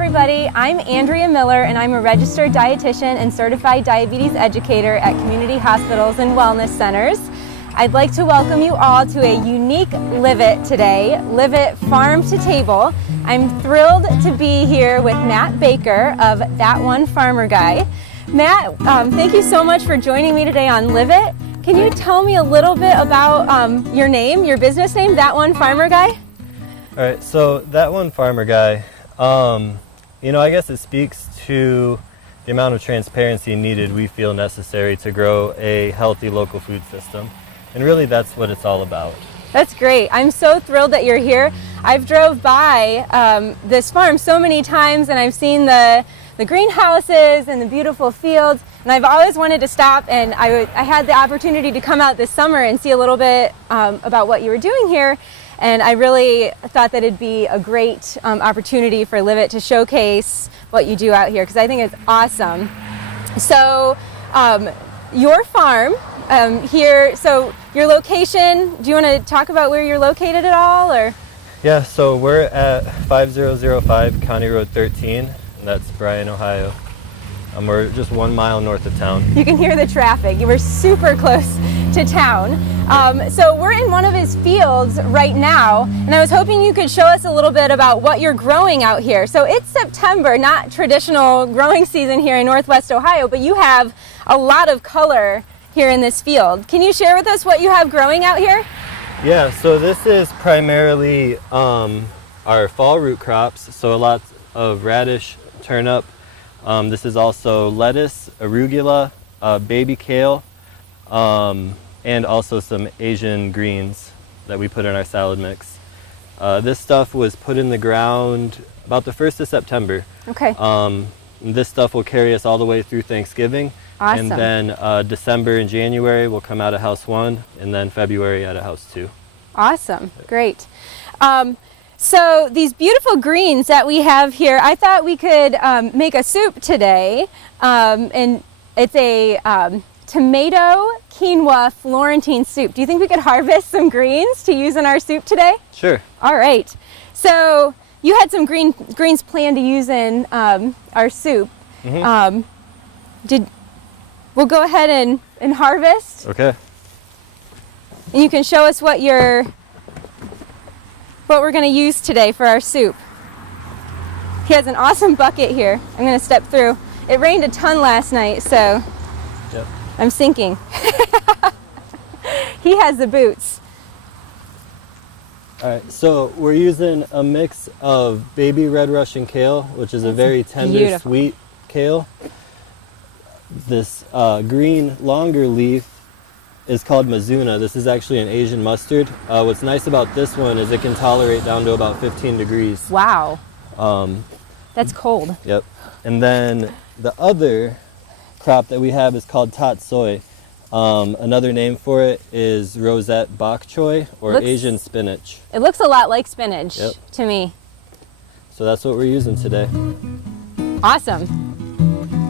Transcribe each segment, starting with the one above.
everybody, I'm Andrea Miller and I'm a registered dietitian and certified diabetes educator at community hospitals and wellness centers. I'd like to welcome you all to a unique Live It today, Live It Farm to Table. I'm thrilled to be here with Matt Baker of That One Farmer Guy. Matt, thank you so much for joining me today on Live It. Can you tell me a little bit about your name, your business name, That One Farmer Guy? All right, so That One Farmer Guy, I guess it speaks to the amount of transparency needed we feel necessary to grow a healthy local food system. And really that's what it's all about. That's great. I'm so thrilled that you're here. I've drove by this farm so many times and I've seen the greenhouses and the beautiful fields, and I've always wanted to stop, and I had the opportunity to come out this summer and see a little bit about what you were doing here, and I really thought that it'd be a great opportunity for Live It to showcase what you do out here, because I think it's awesome. So your farm here, so your location, do you want to talk about where you're located at all? Or? Yeah, so we're at 5005 County Road 13, and that's Bryan, Ohio. We're just 1 mile north of town. You can hear the traffic. You were super close to town. So we're in one of his fields right now, and I was hoping you could show us a little bit about what you're growing out here. So it's September, not traditional growing season here in Northwest Ohio, but you have a lot of color here in this field. Can you share with us what you have growing out here? Yeah, so this is primarily our fall root crops, so a lot of radish, turnip. This is also lettuce, arugula, baby kale, and also some Asian greens that we put in our salad mix. This stuff was put in the ground about the 1st of September. Okay. This stuff will carry us all the way through Thanksgiving. Awesome. And then December and January will come out of house 1, and then February out of house 2. Awesome. Great. So these beautiful greens that we have here, I thought we could make a soup today, and it's a tomato quinoa Florentine soup. Do you think we could harvest some greens to use in our soup today? Sure. All right. So you had some greens planned to use in our soup. Mm-hmm. We'll go ahead and harvest. Okay. And you can show us what we're going to use today for our soup. He has an awesome bucket here. I'm going to step through. It rained a ton last night, so yep. I'm sinking. He has the boots. All right, so we're using a mix of baby red Russian kale, which is a very tender, beautiful, sweet kale. This green, longer leaf is called Mizuna. This is actually an Asian mustard. What's nice about this one is it can tolerate down to about 15 degrees. Wow. That's cold. Yep. And then the other crop that we have is called tatsoi. Another name for it is rosette bok choy, or Asian spinach. It looks a lot like spinach, yep, to me. So that's what we're using today. Awesome.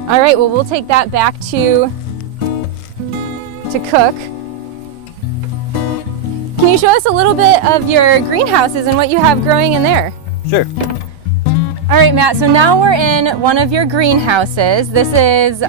All right, well, we'll take that back to cook. Can you show us a little bit of your greenhouses and what you have growing in there? Sure. All right, Matt, so now we're in one of your greenhouses. This is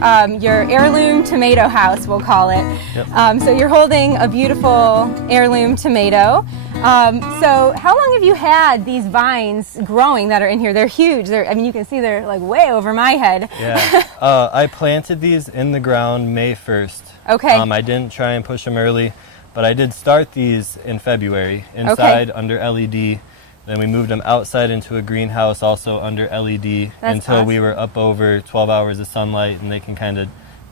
your heirloom tomato house, we'll call it. Yep. So you're holding a beautiful heirloom tomato. So how long have you had these vines growing that are in here? They're huge. You can see they're like way over my head. Yeah. I planted these in the ground May 1st. Okay. I didn't try and push them early, but I did start these in February inside under LED. Then we moved them outside into a greenhouse also under LED. That's until awesome. We were up over 12 hours of sunlight, and they can kind of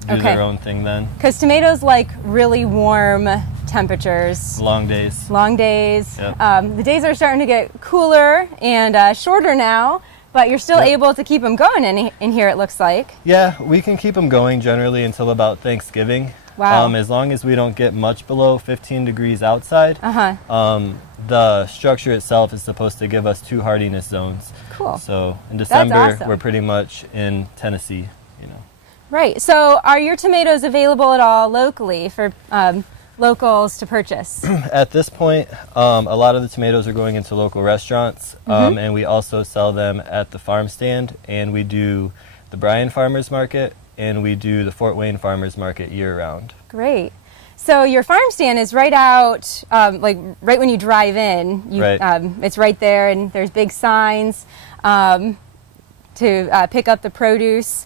do their own thing then. Because tomatoes like really warm temperatures. Long days. Long days. Yep. The days are starting to get cooler and shorter now, but you're still able to keep them going in here, it looks like. Yeah, we can keep them going generally until about Thanksgiving. Wow. As long as we don't get much below 15 degrees outside. The structure itself is supposed to give us 2 hardiness zones. Cool. So in December, awesome. We're pretty much in Tennessee, Right. So are your tomatoes available at all locally for locals to purchase? At this point, a lot of the tomatoes are going into local restaurants, and we also sell them at the farm stand, and we do the Bryan Farmers Market, and we do the Fort Wayne Farmers Market year-round. Great. So your farm stand is right out, like right when you drive in. Right. It's right there, and there's big signs to pick up the produce.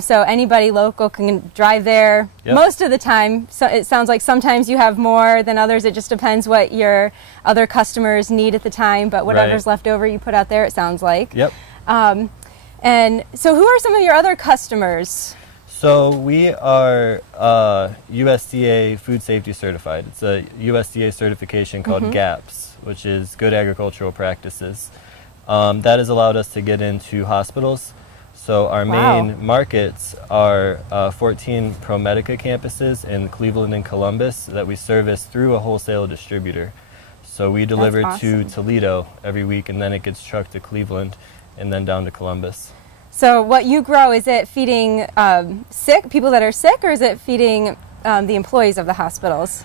So anybody local can drive there. Yep. Most of the time. So it sounds like sometimes you have more than others. It just depends what your other customers need at the time. But whatever's left over, you put out there. It sounds like. Yep. And so, who are some of your other customers? So we are USDA food safety certified. It's a USDA certification called GAPS, which is Good Agricultural Practices. That has allowed us to get into hospitals. So our main markets are 14 ProMedica campuses in Cleveland and Columbus that we service through a wholesale distributor. So we deliver to Toledo every week, and then it gets trucked to Cleveland and then down to Columbus. So what you grow, is it feeding people that are sick, or is it feeding the employees of the hospitals?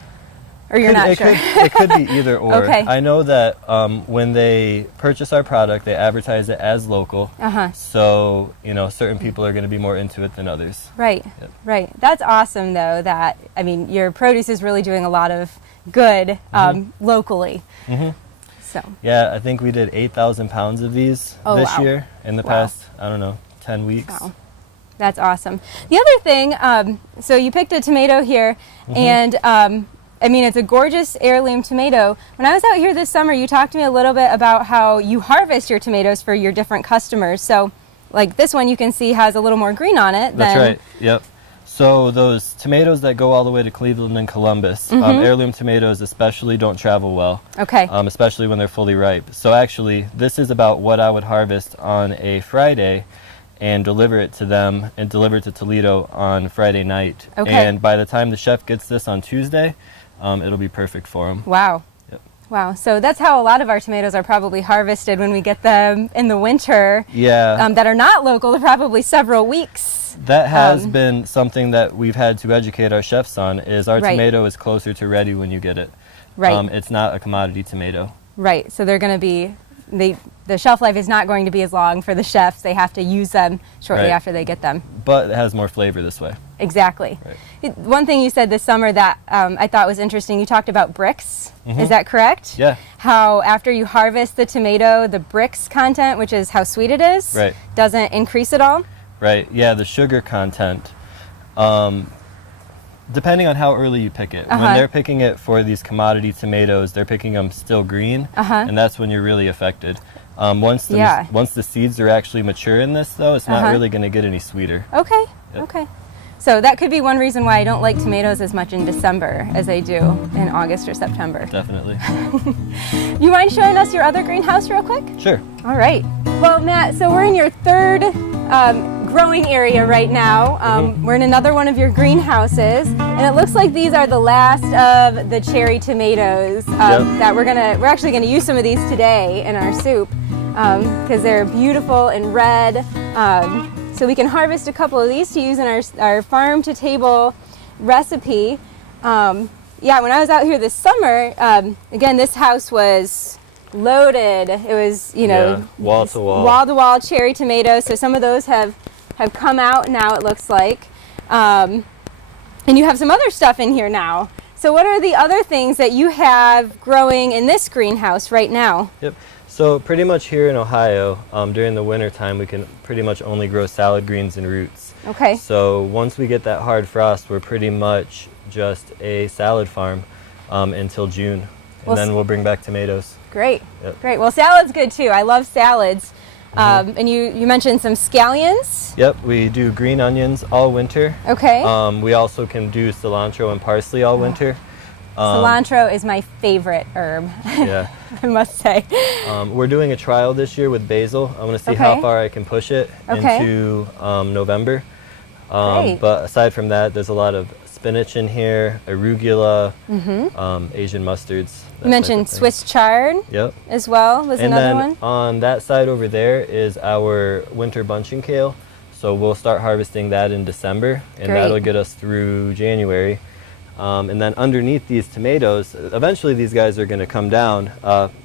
Or you're not sure? It could be either or. Okay. I know that when they purchase our product, they advertise it as local. So, certain people are going to be more into it than others. Right, Yep. right. That's awesome, though, that, your produce is really doing a lot of good locally. So. Yeah, I think we did 8,000 pounds of these this year in the past, 10 weeks. Wow. That's awesome. The other thing, so you picked a tomato here, and it's a gorgeous heirloom tomato. When I was out here this summer, you talked to me a little bit about how you harvest your tomatoes for your different customers. So, like this one, you can see has a little more green on it. That's right, yep. So those tomatoes that go all the way to Cleveland and Columbus, heirloom tomatoes especially don't travel well. Okay. Especially when they're fully ripe. So actually, this is about what I would harvest on a Friday and deliver it to them and deliver it to Toledo on Friday night. Okay. And by the time the chef gets this on Tuesday, it'll be perfect for them. Wow. Yep. Wow. So that's how a lot of our tomatoes are probably harvested when we get them in the winter. Yeah. That are not local. They're probably several weeks. That has been something that we've had to educate our chefs on, is our tomato is closer to ready when you get it. Right. It's not a commodity tomato. Right. So they're going to be, the shelf life is not going to be as long for the chefs. They have to use them shortly after they get them. But it has more flavor this way. Exactly. Right. One thing you said this summer that I thought was interesting, you talked about bricks. Is that correct? Yeah. How after you harvest the tomato, the bricks content, which is how sweet it is, doesn't increase at all? Right. Yeah, the sugar content, depending on how early you pick it. When they're picking it for these commodity tomatoes, they're picking them still green, and that's when you're really affected. Once the seeds are actually mature in this, though, it's not really going to get any sweeter. Okay. Yep. Okay. So that could be one reason why I don't like tomatoes as much in December as I do in August or September. Definitely. You mind showing us your other greenhouse real quick? Sure. All right. Well, Matt, so we're in your third growing area right now. We're in another one of your greenhouses, and it looks like these are the last of the cherry tomatoes that we're actually gonna use some of these today in our soup because they're beautiful and red. So we can harvest a couple of these to use in our farm to table recipe. When I was out here this summer, again, this house was loaded. It was, wall to wall cherry tomatoes. So some of those have come out now, it looks like. And you have some other stuff in here now. So what are the other things that you have growing in this greenhouse right now? Yep. So pretty much here in Ohio, during the winter time, we can pretty much only grow salad greens and roots. Okay. So once we get that hard frost, we're pretty much just a salad farm until June. And then we'll bring back tomatoes. Great. Yep. Great. Well, salad's good too. I love salads. And you mentioned some scallions? Yep, we do green onions all winter. Okay. We also can do cilantro and parsley all winter. Cilantro is my favorite herb. Yeah. I must say. We're doing a trial this year with basil. I want to see how far I can push it into November. But aside from that, there's a lot of spinach in here, arugula, Asian mustards. You mentioned Swiss chard as well was another one. And then on that side over there is our winter bunching kale. So we'll start harvesting that in December, and that'll get us through January. And then underneath these tomatoes, eventually these guys are going to come down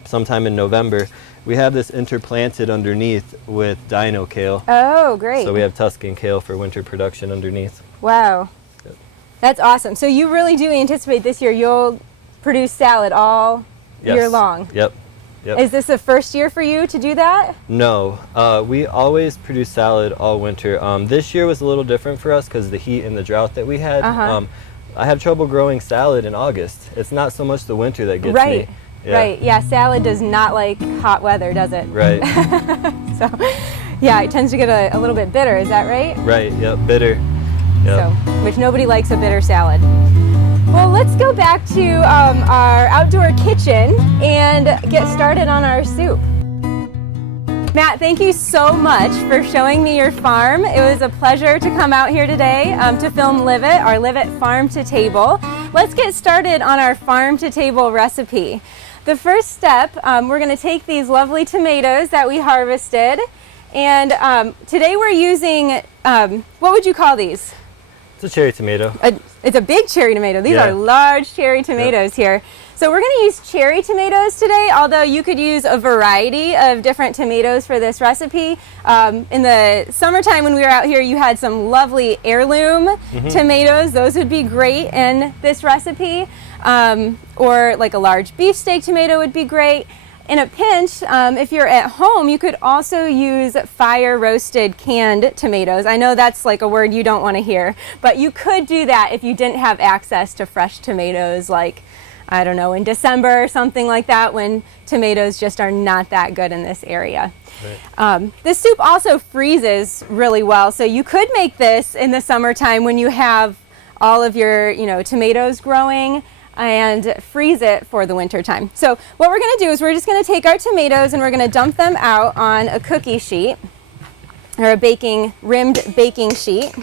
sometime in November. We have this interplanted underneath with dino kale. Oh, great. So we have Tuscan kale for winter production underneath. Wow. Yep. That's awesome. So you really do anticipate this year you'll produce salad all year long? Yep. Yep. Is this the first year for you to do that? No, we always produce salad all winter. This year was a little different for us because of the heat and the drought that we had. I have trouble growing salad in August. It's not so much the winter that gets me. Yeah. Right, yeah, salad does not like hot weather, does it? Right. So, yeah, it tends to get a little bit bitter, is that right? Right, yep, bitter. Yep. So, which nobody likes a bitter salad. Well, let's go back to our outdoor kitchen and get started on our soup. Matt, thank you so much for showing me your farm. It was a pleasure to come out here today to film Live It, our Live It Farm to Table. Let's get started on our farm to table recipe. The first step, we're going to take these lovely tomatoes that we harvested, and today we're using, what would you call these? It's a cherry tomato. It's a big cherry tomato. These are large cherry tomatoes here. So we're going to use cherry tomatoes today, although you could use a variety of different tomatoes for this recipe. In the summertime when we were out here, you had some lovely heirloom tomatoes. Those would be great in this recipe. Or like a large beefsteak tomato would be great. In a pinch, if you're at home, you could also use fire roasted canned tomatoes. I know that's like a word you don't want to hear, but you could do that if you didn't have access to fresh tomatoes, like, I don't know, in December or something like that, when tomatoes just are not that good in this area. Right. This soup also freezes really well, so you could make this in the summertime when you have all of your, tomatoes growing, and freeze it for the winter time. So what we're going to do is we're just going to take our tomatoes and we're going to dump them out on a cookie sheet, or a rimmed baking sheet.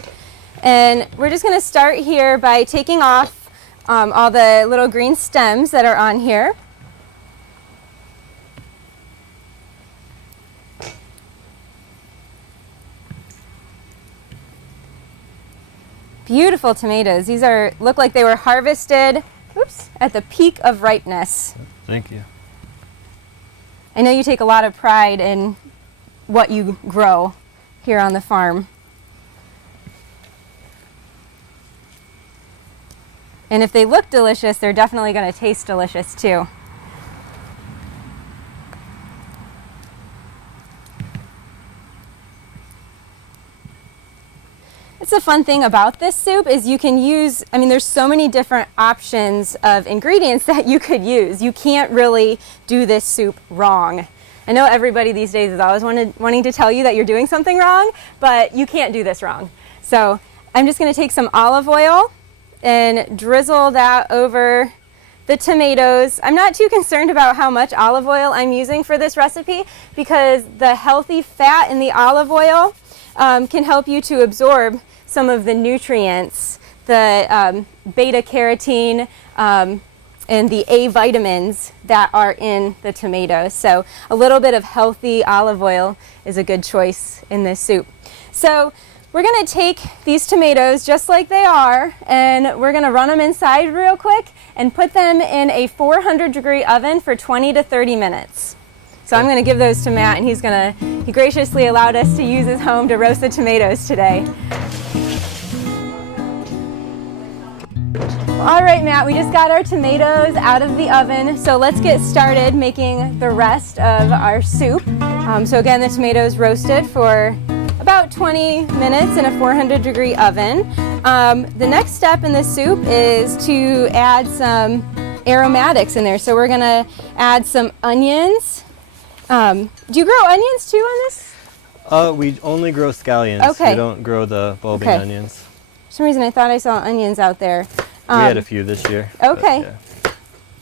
And we're just going to start here by taking off all the little green stems that are on here. Beautiful tomatoes. These look like they were harvested at the peak of ripeness. Thank you. I know you take a lot of pride in what you grow here on the farm. And if they look delicious, they're definitely going to taste delicious too. It's a fun thing about this soup is you can use, there's so many different options of ingredients that you could use. You can't really do this soup wrong. I know everybody these days is always wanting to tell you that you're doing something wrong, but you can't do this wrong. So I'm just going to take some olive oil and drizzle that over the tomatoes. I'm not too concerned about how much olive oil I'm using for this recipe because the healthy fat in the olive oil can help you to absorb some of the nutrients, the beta carotene and the A vitamins that are in the tomatoes. So a little bit of healthy olive oil is a good choice in this soup. So we're going to take these tomatoes just like they are, and we're going to run them inside real quick and put them in a 400-degree oven for 20 to 30 minutes. So I'm going to give those to Matt, and he graciously allowed us to use his home to roast the tomatoes today. All right, Matt, we just got our tomatoes out of the oven, so let's get started making the rest of our soup. So again, the tomatoes roasted for about 20 minutes in a 400-degree oven. The next step in the soup is to add some aromatics in there. So we're going to add some onions. Do you grow onions too on this? We only grow scallions. Okay. We don't grow the bulbing onions. For some reason I thought I saw onions out there. We had a few this year. Okay.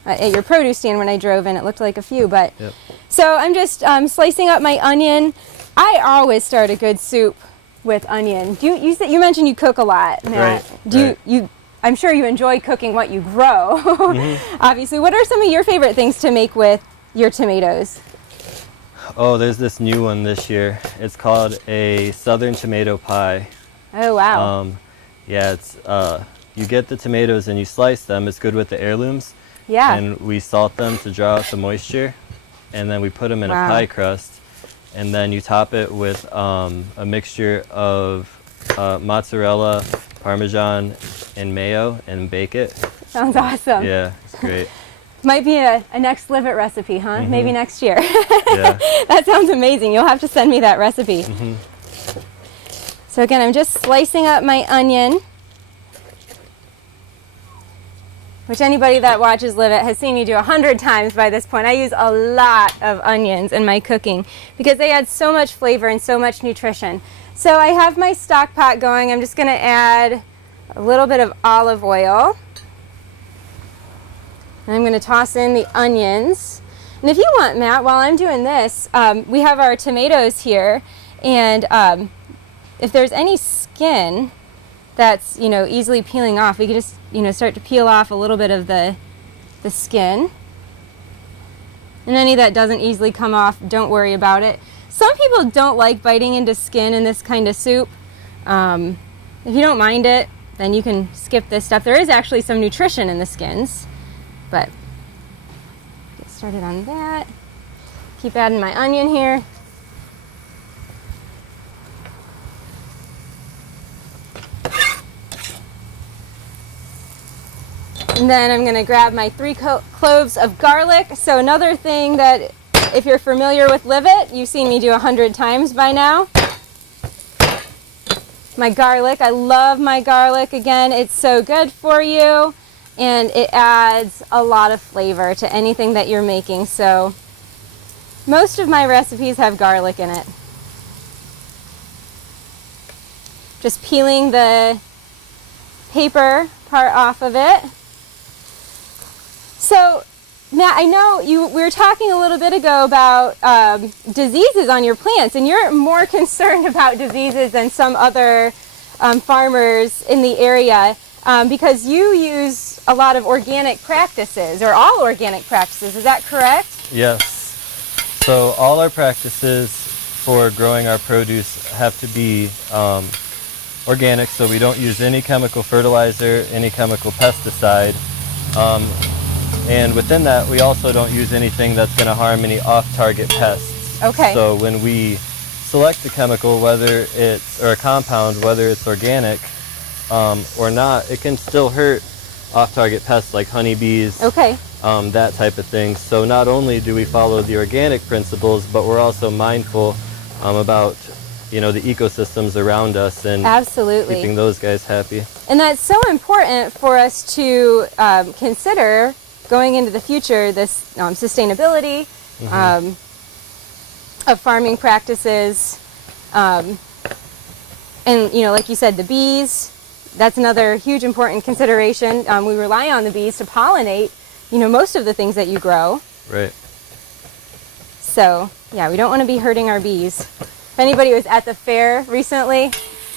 But, yeah. At your produce stand when I drove in, it looked like a few. But Yep. So I'm just slicing up my onion. I always start a good soup with onion. You mentioned you cook a lot, Matt. Right. I'm sure you enjoy cooking what you grow. Obviously, what are some of your favorite things to make with your tomatoes? Oh, there's this new one this year. It's called a southern tomato pie. Oh, wow. Yeah, it's you get the tomatoes and you slice them. It's good with the heirlooms. Yeah. And we salt them to draw out the moisture, and then we put them in a pie crust, and then you top it with a mixture of mozzarella, Parmesan, and mayo, and bake it. Sounds awesome. Yeah, it's great. Might be a next Live It recipe, huh? Mm-hmm. Maybe next year. Yeah. That sounds amazing. You'll have to send me that recipe. Mm-hmm. So again, I'm just slicing up my onion, which anybody that watches Live It has seen me do 100 times by this point. I use a lot of onions in my cooking because they add so much flavor and so much nutrition. So I have my stock pot going. I'm just going to add a little bit of olive oil. And I'm going to toss in the onions. And if you want, Matt, while I'm doing this, we have our tomatoes here. And if there's any skin that's, easily peeling off, we can just, start to peel off a little bit of the skin. And any that doesn't easily come off, don't worry about it. Some people don't like biting into skin in this kind of soup. If you don't mind it, then you can skip this stuff. There is actually some nutrition in the skins. But get started on that. Keep adding my onion here. And then I'm going to grab my 3 cloves of garlic. So another thing that, if you're familiar with Live It, you've seen me do 100 times by now. My garlic, I love my garlic. Again, it's so good for you. And it adds a lot of flavor to anything that you're making. So most of my recipes have garlic in it. Just peeling the paper part off of it. So Matt, I know we were talking a little bit ago about diseases on your plants, and you're more concerned about diseases than some other farmers in the area. Because you use a lot of organic practices, or all organic practices, is that correct? Yes. So all our practices for growing our produce have to be organic, so we don't use any chemical fertilizer, any chemical pesticide. And within that, we also don't use anything that's going to harm any off-target pests. Okay. So when we select a chemical, whether it's, or a compound, whether it's organic, or not, it can still hurt off-target pests like honeybees, that type of thing. So not only do we follow the organic principles, but we're also mindful about, the ecosystems around us and keeping those guys happy. And that's so important for us to consider going into the future, this sustainability of farming practices. And, like you said, the bees. That's another huge important consideration. We rely on the bees to pollinate, most of the things that you grow. Right. So, yeah, we don't want to be hurting our bees. If anybody was at the fair recently,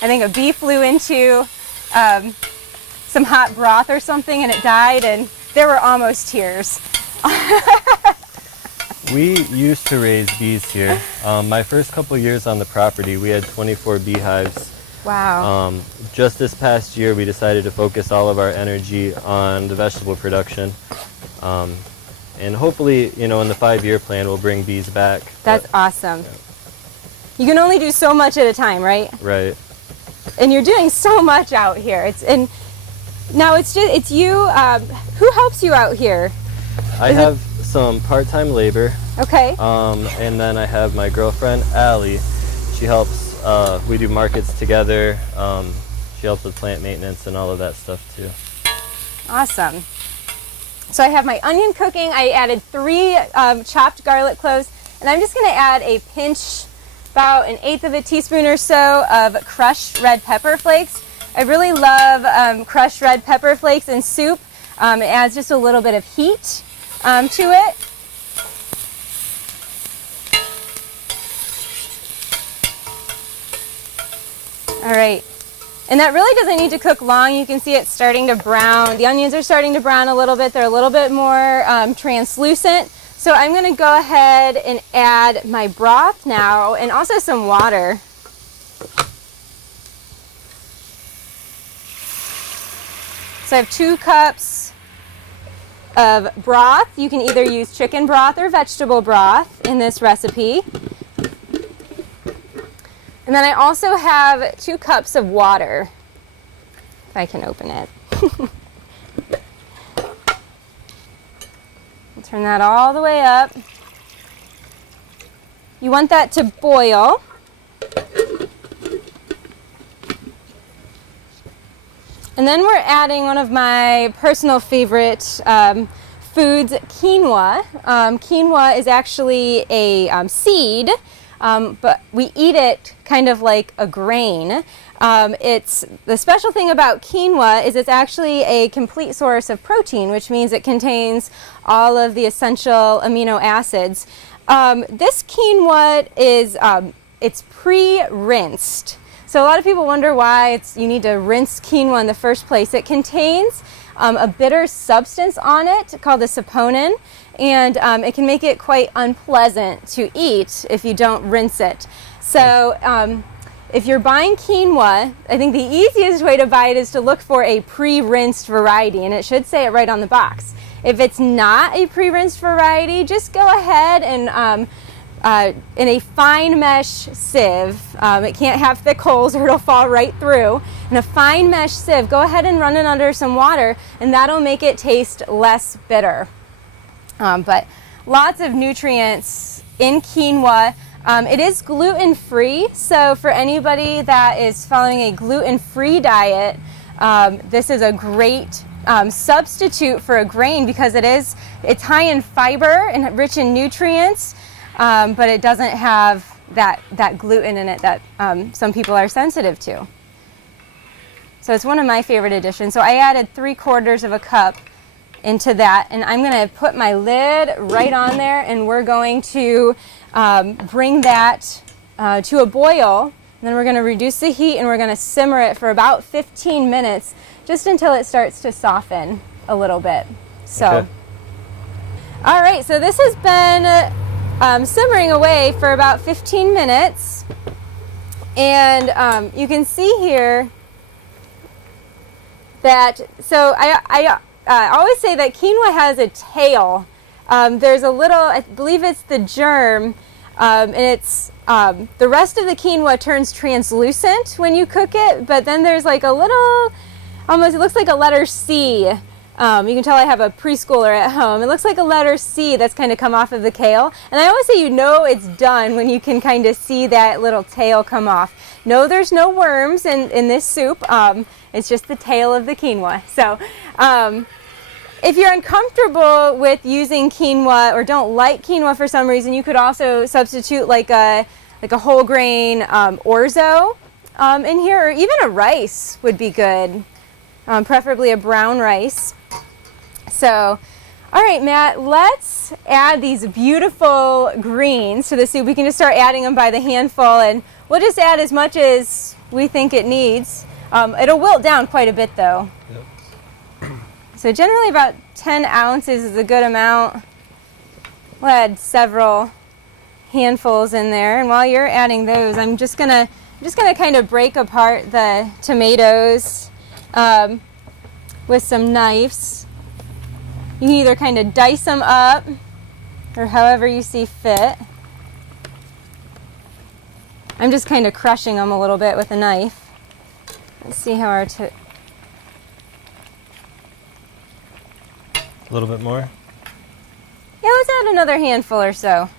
I think a bee flew into some hot broth or something and it died, and there were almost tears. We used to raise bees here. My first couple years on the property, we had 24 beehives. Wow. Just this past year, we decided to focus all of our energy on the vegetable production. And hopefully, in the 5-year plan, we'll bring bees back. That's awesome. Yeah. You can only do so much at a time, right? Right. And you're doing so much out here. Now it's you. Who helps you out here? I have some part-time labor. Okay. And then I have my girlfriend, Allie. She helps. We do markets together. She helps with plant maintenance and all of that stuff too. Awesome. So I have my onion cooking. I added 3 chopped garlic cloves, and I'm just going to add a pinch, about 1/8 of a teaspoon or so, of crushed red pepper flakes. I really love crushed red pepper flakes in soup. It adds just a little bit of heat to it. All right. And that really doesn't need to cook long. You can see it's starting to brown. The onions are starting to brown a little bit. They're a little bit more translucent. So I'm going to go ahead and add my broth now, and also some water. So I have 2 cups of broth. You can either use chicken broth or vegetable broth in this recipe. And then I also have 2 cups of water, if I can open it. Turn that all the way up. You want that to boil. And then we're adding one of my personal favorite foods, quinoa. Quinoa is actually a seed, but we eat it kind of like a grain. The special thing about quinoa is it's actually a complete source of protein, which means it contains all of the essential amino acids. This quinoa is it's pre-rinsed. So a lot of people wonder why you need to rinse quinoa in the first place. It contains a bitter substance on it called a saponin, and it can make it quite unpleasant to eat if you don't rinse it. So if you're buying quinoa, I think the easiest way to buy it is to look for a pre-rinsed variety, and it should say it right on the box. If it's not a pre-rinsed variety, just go ahead and in a fine mesh sieve, it can't have thick holes or it'll fall right through. In a fine mesh sieve, go ahead and run it under some water, and that'll make it taste less bitter. But lots of nutrients in quinoa. It is gluten-free, so for anybody that is following a gluten-free diet, this is a great substitute for a grain because it's high in fiber and rich in nutrients. But it doesn't have that gluten in it that some people are sensitive to. So it's one of my favorite additions. So I added 3/4 of a cup into that, and I'm going to put my lid right on there, and we're going to bring that to a boil. And then we're going to reduce the heat, and we're going to simmer it for about 15 minutes, just until it starts to soften a little bit. So, okay. All right, so this has been simmering away for about 15 minutes, and you can see here that, so I always say that quinoa has a tail. There's a little, I believe it's the germ, and it's the rest of the quinoa turns translucent when you cook it, but then there's like a little, almost, it looks like a letter C. You can tell I have a preschooler at home. It looks like a letter C that's kind of come off of the kale. And I always say it's done when you can kind of see that little tail come off. No, there's no worms in this soup. It's just the tail of the quinoa. So if you're uncomfortable with using quinoa or don't like quinoa for some reason, you could also substitute like a whole grain orzo in here, or even a rice would be good. Preferably a brown rice. So, all right, Matt, let's add these beautiful greens to the soup. We can just start adding them by the handful, and we'll just add as much as we think it needs. It'll wilt down quite a bit, though. Yep. So generally about 10 ounces is a good amount. We'll add several handfuls in there, and while you're adding those, I'm just gonna kind of break apart the tomatoes with some knives. You can either kind of dice them up or however you see fit. I'm just kind of crushing them a little bit with a knife. Let's see how our a little bit more? Yeah, let's add another handful or so.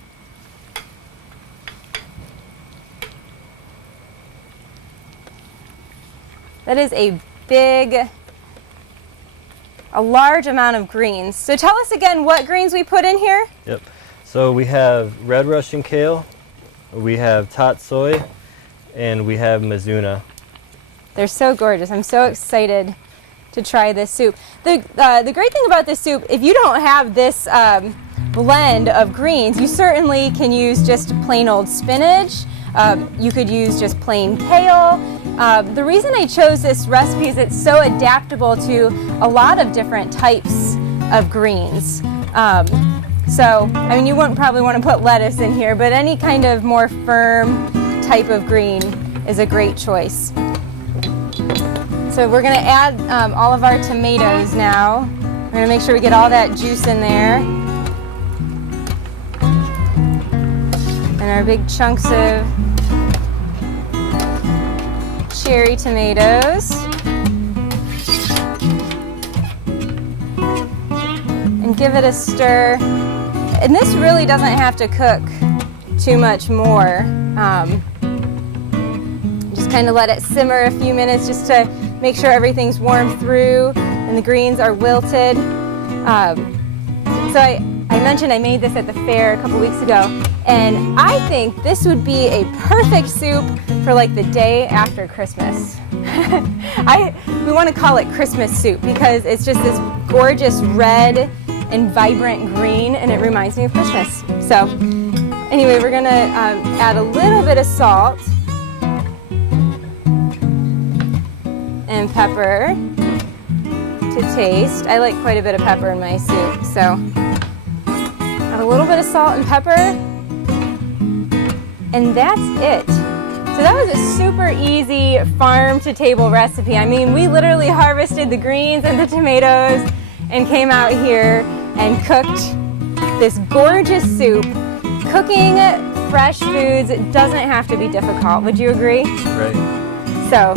That is a large amount of greens. So tell us again what greens we put in here. Yep. So we have red Russian kale, we have tatsoi, and we have mizuna. They're so gorgeous. I'm so excited to try this soup. The great thing about this soup, if you don't have this blend of greens, you certainly can use just plain old spinach. You could use just plain kale. The reason I chose this recipe is it's so adaptable to a lot of different types of greens. So, I mean, you wouldn't probably want to put lettuce in here, but any kind of more firm type of green is a great choice. So we're gonna add all of our tomatoes now. We're gonna make sure we get all that juice in there. And our big chunks of cherry tomatoes. And give it a stir. And this really doesn't have to cook too much more. Just kind of let it simmer a few minutes just to make sure everything's warmed through and the greens are wilted. So I mentioned I made this at the fair a couple weeks ago, and I think this would be a perfect soup for like the day after Christmas. We want to call it Christmas soup because it's just this gorgeous red and vibrant green, and it reminds me of Christmas. So anyway, we're gonna add a little bit of salt and pepper to taste. I like quite a bit of pepper in my soup, so add a little bit of salt and pepper, and that's it. So that was a super easy farm to table recipe. I mean, we literally harvested the greens and the tomatoes and came out here and cooked this gorgeous soup. Cooking fresh foods doesn't have to be difficult. Would you agree? Right. So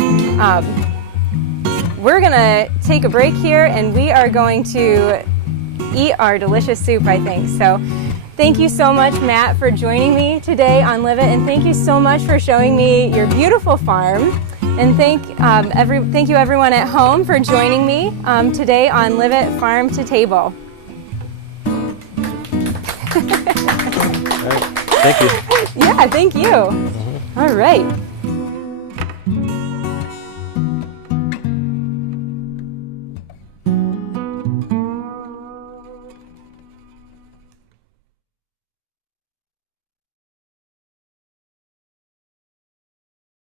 we're gonna take a break here and we are going to eat our delicious soup, I think. So thank you so much, Matt, for joining me today on Live It, and thank you so much for showing me your beautiful farm. And thank you everyone at home for joining me today on Live It Farm to Table. All right. Thank you. Yeah, thank you. All right.